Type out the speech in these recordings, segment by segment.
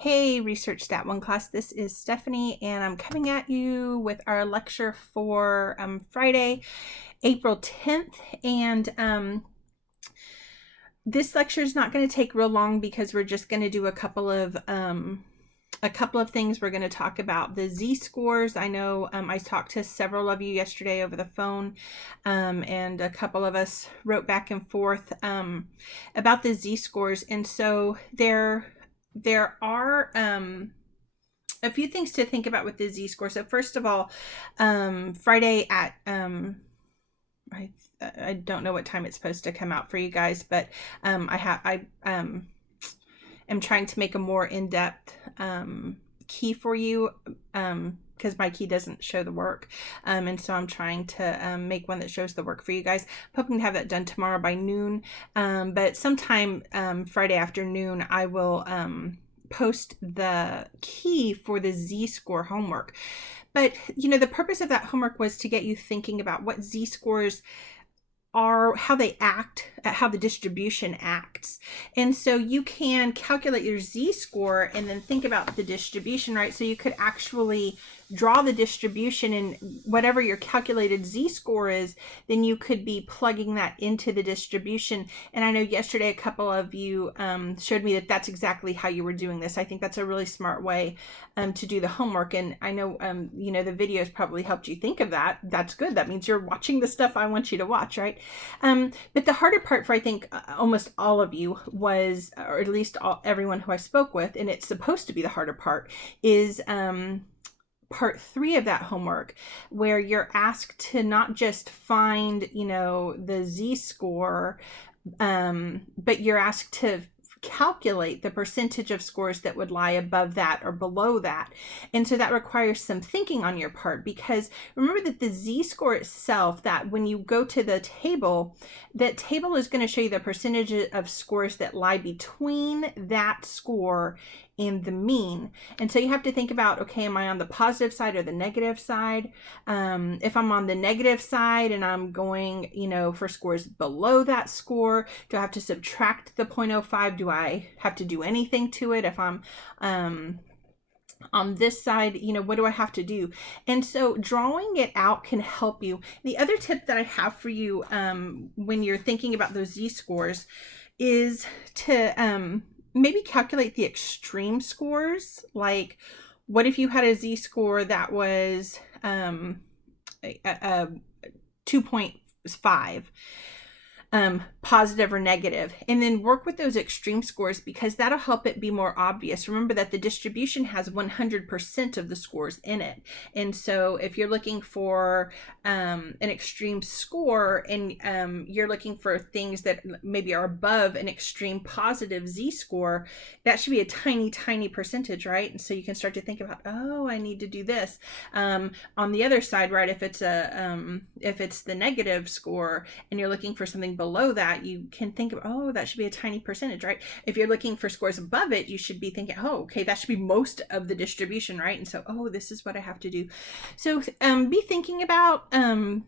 Hey, Research Stat 1 class, this is Stephanie, and I'm coming at you with our lecture for Friday, April 10th. And this lecture is not going to take real long because we're just going to do a couple of things. We're going to talk about the z-scores. I know I talked to several of you yesterday over the phone, and a couple of us wrote back and forth about the z-scores. And so there are a few things to think about with the z-score. So first of all, Friday at I don't know what time it's supposed to come out for you guys, but I am trying to make a more in-depth key for you because my key doesn't show the work, and so I'm trying to make one that shows the work for you guys. I'm hoping to have that done tomorrow by noon, but sometime Friday afternoon I will post the key for the z-score homework. But the purpose of that homework was to get you thinking about what z-scores are, how they act, how the distribution acts. And so you can calculate your z-score and then think about the distribution, right? So you could actually draw the distribution, and whatever your calculated z-score is, then you could be plugging that into the distribution. And I know yesterday a couple of you showed me that that's exactly how you were doing this. I think that's a really smart way to do the homework. And I know the videos probably helped you think of that. That's good. That means you're watching the stuff I want you to watch, right? But the harder part for I think almost all of you was, or at least everyone who I spoke with, and it's supposed to be the harder part, is part 3 of that homework, where you're asked to not just find the z-score, but you're asked to calculate the percentage of scores that would lie above that or below that. And so that requires some thinking on your part, because remember that the z-score itself, that when you go to the table, that table is going to show you the percentage of scores that lie between that score and the mean. And so you have to think about, okay, am I on the positive side or the negative side? If I'm on the negative side and I'm going, for scores below that score, do I have to subtract the 0.05? Do I have to do anything to it? If I'm on this side, what do I have to do? And so drawing it out can help you. The other tip that I have for you when you're thinking about those z-scores is to maybe calculate the extreme scores. Like, what if you had a z-score that was 2.5, positive or negative, and then work with those extreme scores, because that'll help it be more obvious. Remember that the distribution has 100% of the scores in it. And so if you're looking for an extreme score, and you're looking for things that maybe are above an extreme positive z-score, that should be a tiny percentage, right? And so you can start to think about, oh, I need to do this. On the other side, right, if it's the negative score and you're looking for something below that, you can think of, oh, that should be a tiny percentage, right? If you're looking for scores above it, you should be thinking, oh, okay, that should be most of the distribution, right? And so, oh, this is what I have to do. So be thinking about the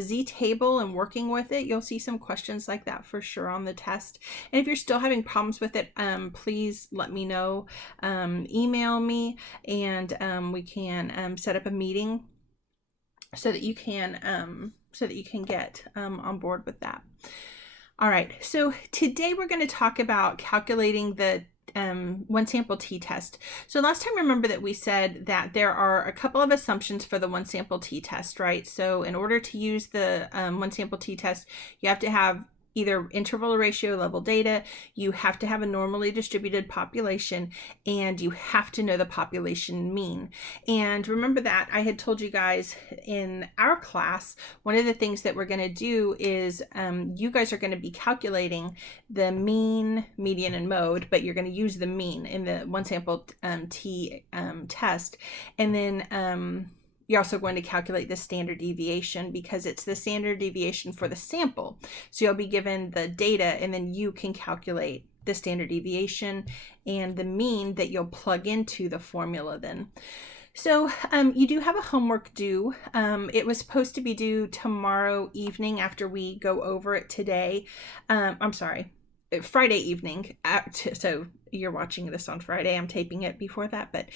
z table and working with it. You'll see some questions like that for sure on the test. And if you're still having problems with it, please let me know. Email me, and we can set up a meeting so that you can get on board with that. All right, so today we're going to talk about calculating the one sample t-test. So last time, remember that we said that there are a couple of assumptions for the one sample t-test, right? So in order to use the one sample t-test, you have to have either interval or ratio level data, you have to have a normally distributed population, and you have to know the population mean. And remember that I had told you guys in our class, one of the things that we're going to do is you guys are going to be calculating the mean, median, and mode, but you're going to use the mean in the one sample t test. And then you're also going to calculate the standard deviation, because it's the standard deviation for the sample. So you'll be given the data, and then you can calculate the standard deviation and the mean that you'll plug into the formula then. So you do have a homework due. It was supposed to be due tomorrow evening after we go over it today. I'm sorry. Friday evening. So you're watching this on Friday. I'm taping it before that, but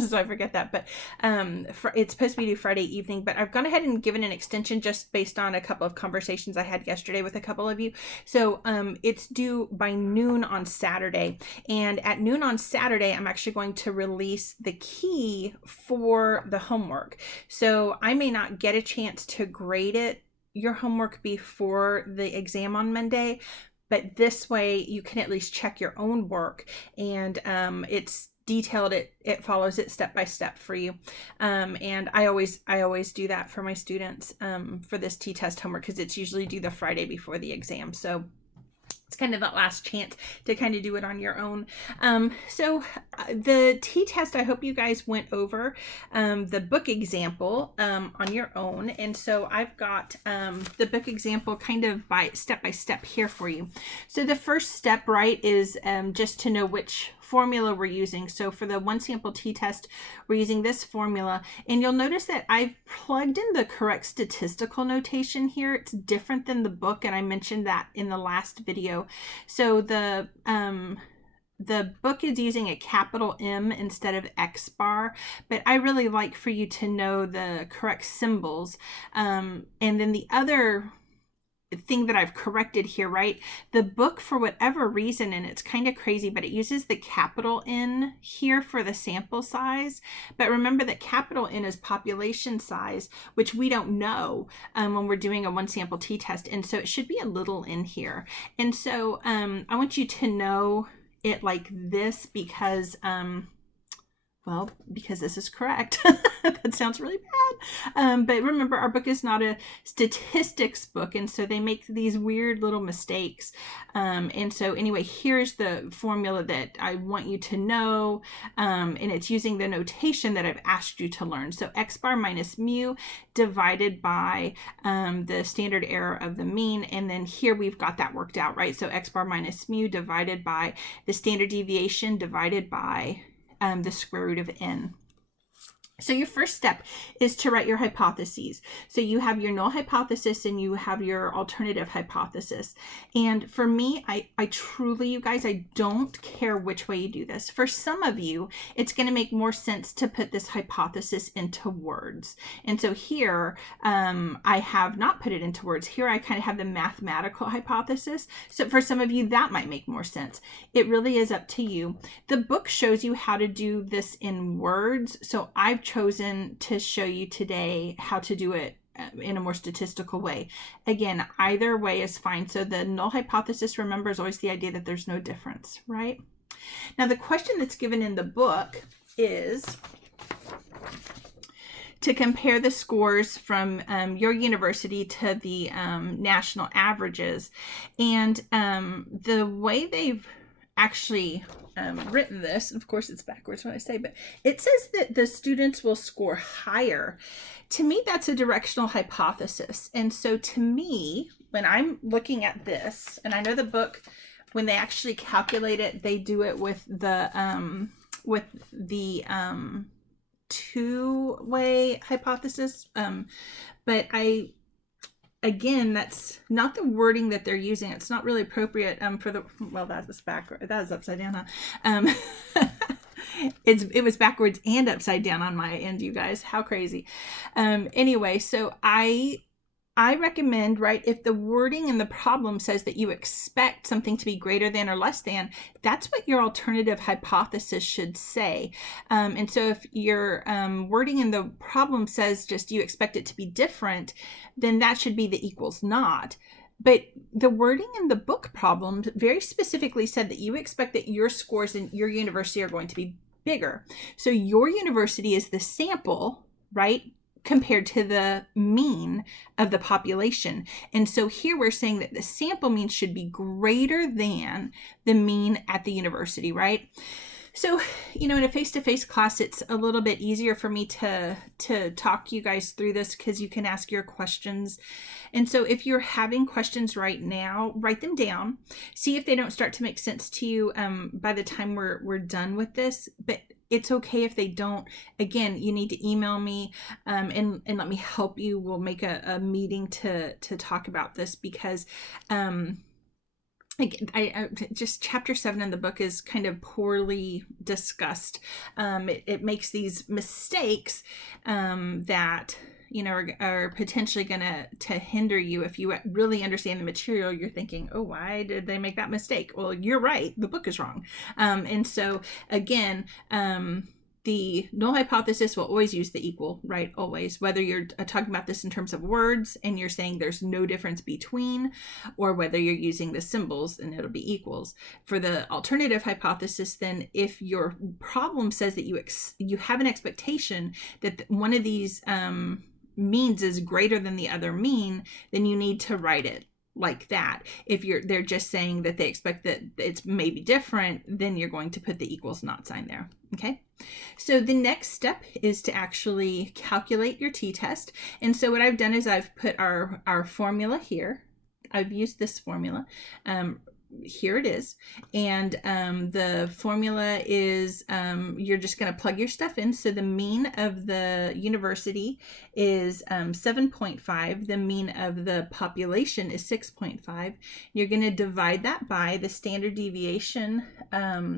so I forget that. But it's supposed to be due Friday evening. But I've gone ahead and given an extension just based on a couple of conversations I had yesterday with a couple of you. So it's due by noon on Saturday, and at noon on Saturday, I'm actually going to release the key for the homework. So I may not get a chance to grade your homework before the exam on Monday, but this way you can at least check your own work, and it's detailed. It follows it step by step for you, and I always do that for my students for this T-test homework, because it's usually due the Friday before the exam. So it's kind of that last chance to kind of do it on your own. So the T-test, I hope you guys went over the book example on your own. And so I've got the book example kind of by step here for you. So the first step, right, is just to know which formula we're using. So for the one sample T-test, we're using this formula, and you'll notice that I've plugged in the correct statistical notation here. It's different than the book, and I mentioned that in the last video. So the book is using a capital M instead of X bar, but I really like for you to know the correct symbols. And then the other thing that I've corrected here, right? The book, for whatever reason, and it's kind of crazy, but it uses the capital N here for the sample size. But remember that capital N is population size, which we don't know when we're doing a one sample T-test. And so it should be a little n here. And so I want you to know it like this because well, because this is correct. That sounds really bad. But remember, our book is not a statistics book, and so they make these weird little mistakes. And so anyway, here's the formula that I want you to know, and it's using the notation that I've asked you to learn. So X bar minus mu divided by the standard error of the mean, and then here we've got that worked out, right? So X bar minus mu divided by the standard deviation divided by the square root of n. So your first step is to write your hypotheses. So you have your null hypothesis and you have your alternative hypothesis. And for me, I truly, you guys, I don't care which way you do this. For some of you, it's going to make more sense to put this hypothesis into words. And so here, I have not put it into words. Here I kind of have the mathematical hypothesis. So for some of you, that might make more sense. It really is up to you. The book shows you how to do this in words. So I've chosen to show you today how to do it in a more statistical way. Again, either way is fine. So the null hypothesis, remember, is always the idea that there's no difference, right? Now, the question that's given in the book is to compare the scores from your university to the national averages. And the way they've actually written this, of course it's backwards when I say, but it says that the students will score higher. To me, that's a directional hypothesis. And so to me, when I'm looking at this, and I know the book, when they actually calculate it, they do it with the two-way hypothesis, but again, that's not the wording that they're using. It's not really appropriate for the, well, that was backward. That was upside down. Huh? It was backwards and upside down on my end, you guys. How crazy. Anyway, so I recommend, right, if the wording in the problem says that you expect something to be greater than or less than, that's what your alternative hypothesis should say. And so if your wording in the problem says just you expect it to be different, then that should be the equals not. But the wording in the book problem very specifically said that you expect that your scores in your university are going to be bigger. So your university is the sample, right, compared to the mean of the population. And so here we're saying that the sample mean should be greater than the mean at the university, right? So, you know, in a face-to-face class, it's a little bit easier for me to talk you guys through this because you can ask your questions. And so if you're having questions right now, write them down. See if they don't start to make sense to you by the time we're done with this. But it's okay if they don't. Again, you need to email me and let me help you. We'll make a meeting to talk about this because I just chapter 7 in the book is kind of poorly discussed. It makes these mistakes that are potentially gonna hinder you. If you really understand the material, you're thinking, oh, why did they make that mistake? Well, you're right, the book is wrong. And so again, the null hypothesis will always use the equal, right? Always, whether you're talking about this in terms of words and you're saying there's no difference between, or whether you're using the symbols and it'll be equals. For the alternative hypothesis, then if your problem says that you have an expectation that one of these means is greater than the other mean, then you need to write it like that. If they're just saying that they expect that it's maybe different, then you're going to put the equals not sign there. Okay, so the next step is to actually calculate your t-test. And so what I've done is I've put our formula here. I've used this formula. Here it is. And the formula is you're just going to plug your stuff in. So the mean of the university is 7.5. The mean of the population is 6.5. You're going to divide that by the standard deviation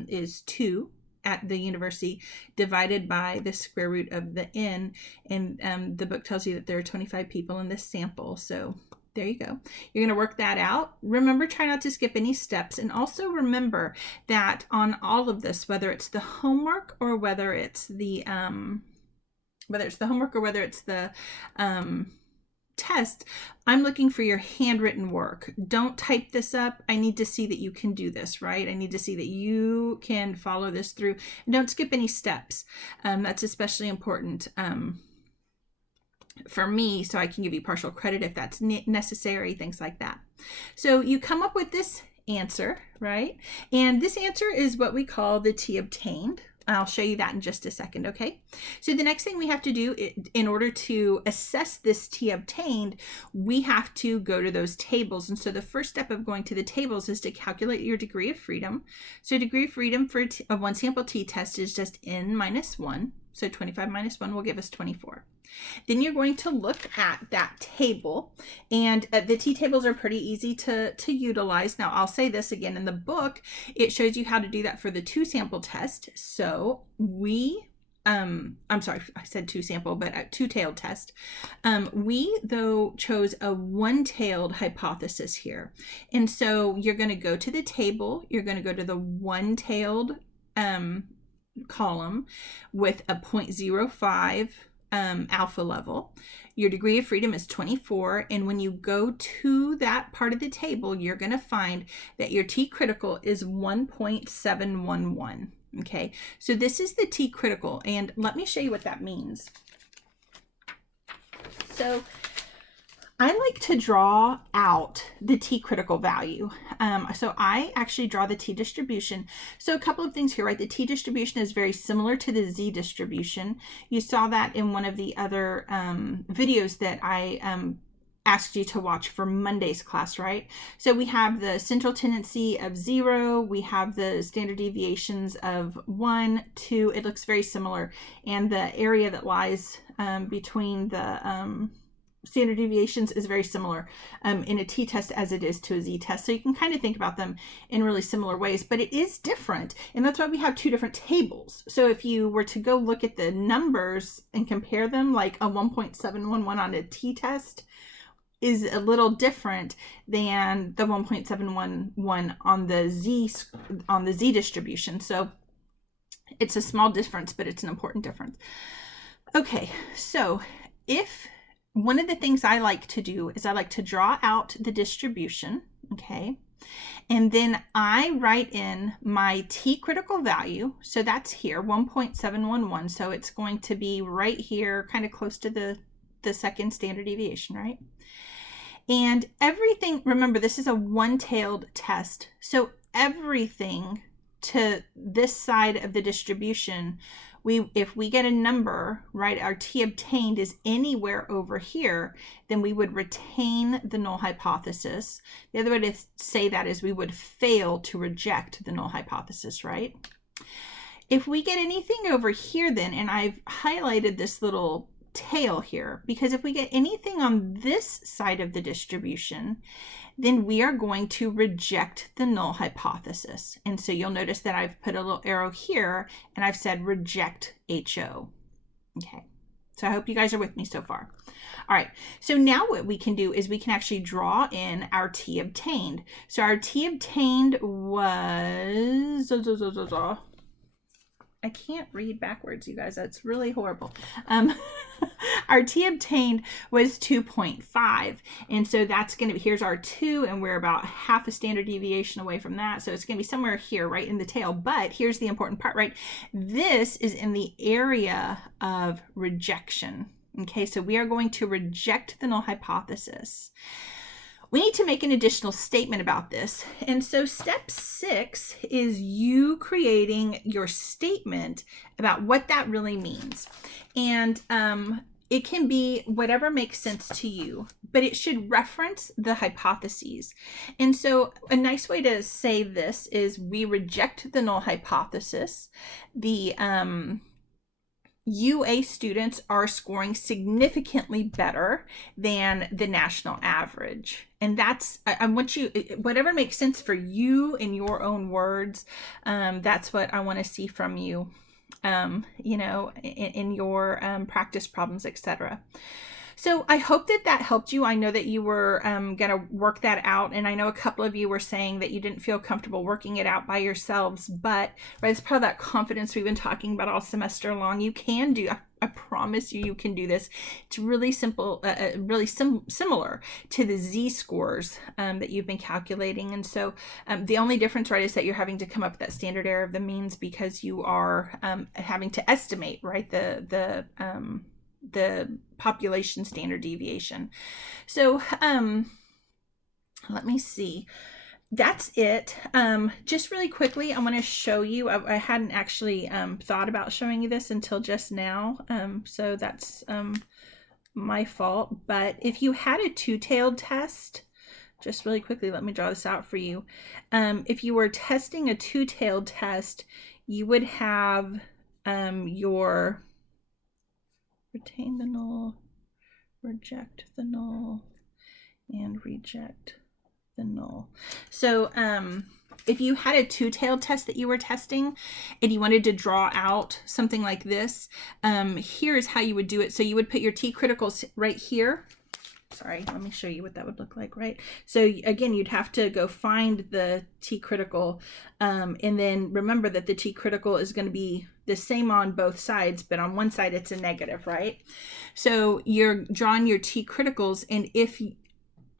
is 2 at the university, divided by the square root of the n. And the book tells you that there are 25 people in this sample. So there you go. You're going to work that out. Remember, try not to skip any steps. And also remember that on all of this, whether it's the homework or whether it's the test, I'm looking for your handwritten work. Don't type this up. I need to see that you can do this, right? I need to see that you can follow this through. And don't skip any steps. That's especially important for me, so I can give you partial credit if that's necessary, things like that. So you come up with this answer, right? And this answer is what we call the t obtained. I'll show you that in just a second, okay? So the next thing we have to do in order to assess this t obtained, we have to go to those tables. And so the first step of going to the tables is to calculate your degree of freedom. So degree of freedom for a one sample t-test is just n minus 1. So 25 minus 1 will give us 24. Then you're going to look at that table, and the t-tables are pretty easy to utilize. Now, I'll say this again, in the book, it shows you how to do that for the 2 sample test. So I'm sorry, I said 2 sample, but a 2-tailed test. We, though, chose a 1-tailed hypothesis here. And so you're going to go to the table, you're going to go to the 1-tailed column with a 0.05 alpha level. Your degree of freedom is 24, and when you go to that part of the table, you're going to find that your T critical is 1.711. Okay, so this is the T critical, and let me show you what that means. So I like to draw out the T critical value. So I actually draw the T distribution. So a couple of things here, right? The T distribution is very similar to the Z distribution. You saw that in one of the other videos that I asked you to watch for Monday's class, right? So we have the central tendency of 0, we have the standard deviations of 1, 2, it looks very similar. And the area that lies between the standard deviations is very similar in a t-test as it is to a z-test. So you can kind of think about them in really similar ways, but it is different. And that's why we have 2 different tables. So if you were to go look at the numbers and compare them, like a 1.711 on a t-test is a little different than the 1.711 on the Z distribution. So it's a small difference, but it's an important difference. Okay, so one of the things I like to do is I like to draw out the distribution, okay? And then I write in my T critical value. So that's here, 1.711. So it's going to be right here, kind of close to the second standard deviation, right? And everything, remember, this is a 1-tailed test. So everything to this side of the distribution, if we get a number, right, our T obtained is anywhere over here, then we would retain the null hypothesis. The other way to say that is we would fail to reject the null hypothesis, right? If we get anything over here then, and I've highlighted this little tail here, because if we get anything on this side of the distribution, then we are going to reject the null hypothesis. And so you'll notice that I've put a little arrow here and I've said reject HO. Okay, so I hope you guys are with me so far. All right, so now what we can do is we can actually draw in our T obtained. So our T obtained was, I can't read backwards, you guys. That's really horrible. Our T obtained was 2.5. And so that's going to be, here's our 2, and we're about half a standard deviation away from that. So it's going to be somewhere here, right in the tail. But here's the important part, right? This is in the area of rejection. Okay, so we are going to reject the null hypothesis. We need to make an additional statement about this. And so step 6 is you creating your statement about what that really means. And it can be whatever makes sense to you, but it should reference the hypotheses. And so a nice way to say this is we reject the null hypothesis. The UA students are scoring significantly better than the national average. And that's, I want you, whatever makes sense for you in your own words, that's what I want to see from you, you know, in your practice problems, etc. So I hope that that helped you. I know that you were going to work that out. And I know a couple of you were saying that you didn't feel comfortable working it out by yourselves. But right, it's part of that confidence we've been talking about all semester long. You can do, I promise you, you can do this. It's really simple, really similar to the Z-scores that you've been calculating. And so the only difference, right, is that you're having to come up with that standard error of the means because you are having to estimate, right, the population standard deviation. So let me see. That's it. Just really quickly, I want to show you, I hadn't actually thought about showing you this until just now. So that's my fault. But if you had a two-tailed test, just really quickly, let me draw this out for you. If you were testing a two-tailed test, you would have your retain the null, reject the null, and reject the null. So if you had a two-tailed test that you were testing and you wanted to draw out something like this, here's how you would do it. So you would put your t-criticals right here. Sorry, let me show you what that would look like, right? So again, you'd have to go find the t-critical, and then remember that the t-critical is going to be the same on both sides, but on one side it's a negative, right? So you're drawing your t-criticals, and if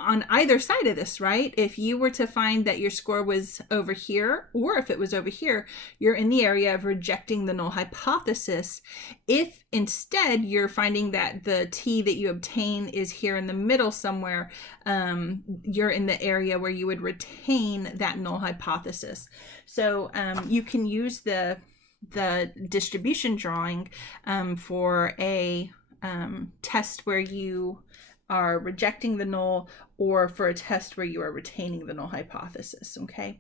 on either side of this, right, if you were to find that your score was over here, or if it was over here, you're in the area of rejecting the null hypothesis. If instead you're finding that the t that you obtain is here in the middle somewhere, you're in the area where you would retain that null hypothesis. So you can use the distribution drawing for a test where you are rejecting the null, or for a test where you are retaining the null hypothesis, okay?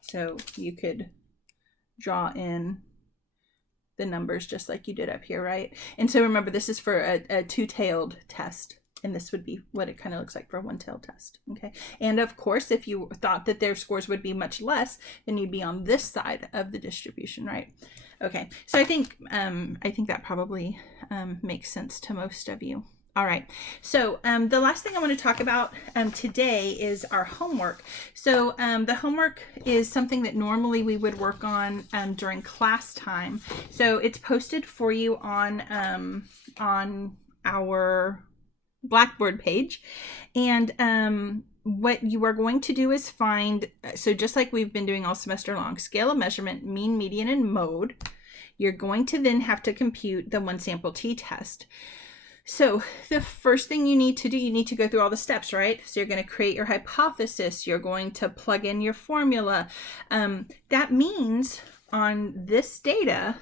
So you could draw in the numbers just like you did up here, right? And so remember, this is for a two-tailed test. And this would be what it kind of looks like for a one-tailed test, okay? And of course, if you thought that their scores would be much less, then you'd be on this side of the distribution, right? Okay, so I think that probably makes sense to most of you. All right, so the last thing I want to talk about today is our homework. So the homework is something that normally we would work on during class time. So it's posted for you on our Blackboard page, and what you are going to do is find, so just like we've been doing all semester long, scale of measurement, mean, median, and mode. You're going to then have to compute the one sample t-test. So the first thing you need to do, you need to go through all the steps, right? So you're going to create your hypothesis, you're going to plug in your formula. That means on this data,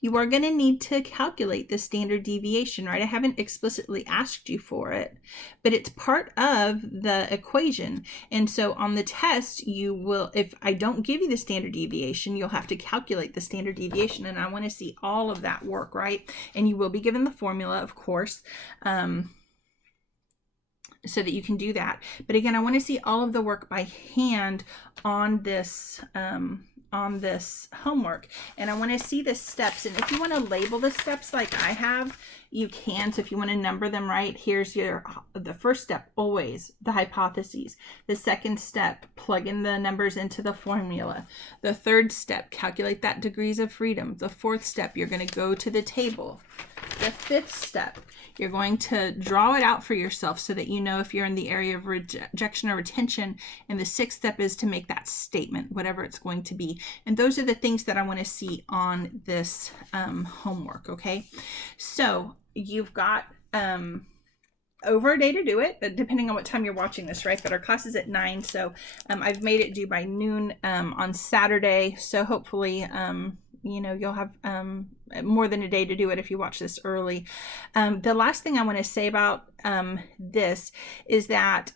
you are going to need to calculate the standard deviation, right? I haven't explicitly asked you for it, but it's part of the equation. And so on the test, you will, if I don't give you the standard deviation, you'll have to calculate the standard deviation. And I want to see all of that work, right? And you will be given the formula, of course, so that you can do that. But again, I want to see all of the work by hand on this homework, and I want to see the steps. And if you want to label the steps like I have, you can. So if you want to number them, right, here's the first step, always the hypotheses. The second step, plug in the numbers into the formula. The third step, calculate that degrees of freedom. The fourth step, you're going to go to the table. The fifth step, you're going to draw it out for yourself so that you know if you're in the area of rejection or retention. And the sixth step is to make that statement, whatever it's going to be. And those are the things that I want to see on this homework, okay? So you've got over a day to do it, depending on what time you're watching this, right? But our class is at 9, so I've made it due by noon on Saturday. So hopefully, you know, you'll have more than a day to do it if you watch this early. The last thing I want to say about this is that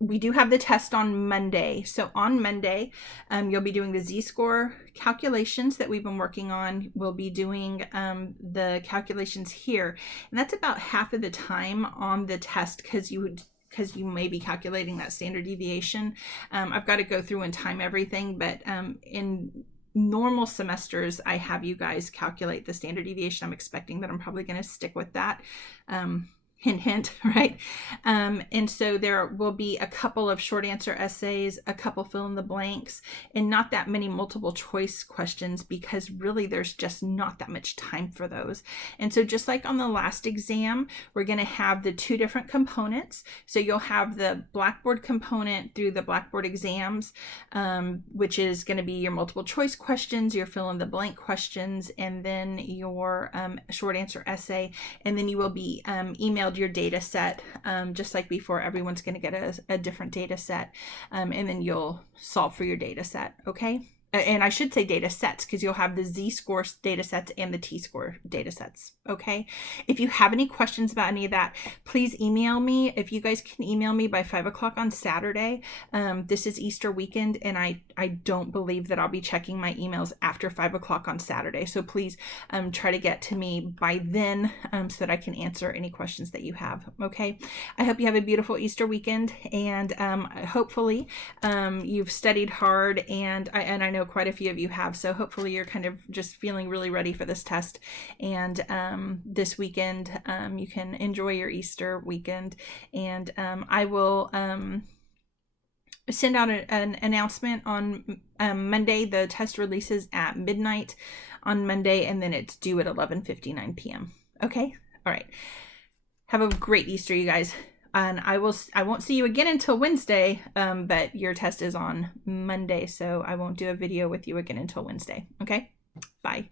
we do have the test on Monday. So on Monday, you'll be doing the Z-score calculations that we've been working on. We'll be doing the calculations here. And that's about half of the time on the test because you may be calculating that standard deviation. I've got to go through and time everything, but in normal semesters, I have you guys calculate the standard deviation. I'm expecting that I'm probably going to stick with that. Hint, hint, right? And so there will be a couple of short answer essays, a couple fill in the blanks, and not that many multiple choice questions because really there's just not that much time for those. And so just like on the last exam, we're going to have the two different components. So you'll have the Blackboard component through the Blackboard exams, which is going to be your multiple choice questions, your fill in the blank questions, and then your short answer essay. And then you will be emailed your data set, just like before. Everyone's going to get a different data set, and then you'll solve for your data set, okay? And I should say data sets because you'll have the Z-score data sets and the T-score data sets, okay? If you have any questions about any of that, please email me. If you guys can email me by 5 o'clock on Saturday, this is Easter weekend, and I don't believe that I'll be checking my emails after 5 o'clock on Saturday. So please try to get to me by then so that I can answer any questions that you have, okay? I hope you have a beautiful Easter weekend, and hopefully you've studied hard, and I know quite a few of you have, so hopefully you're kind of just feeling really ready for this test. And this weekend you can enjoy your Easter weekend, and I will send out an announcement on Monday. The test releases at midnight on Monday, and then it's due at 11:59 p.m. Okay, all right, have a great Easter, you guys. And I won't see you again until Wednesday, but your test is on Monday, so I won't do a video with you again until Wednesday. Okay, bye.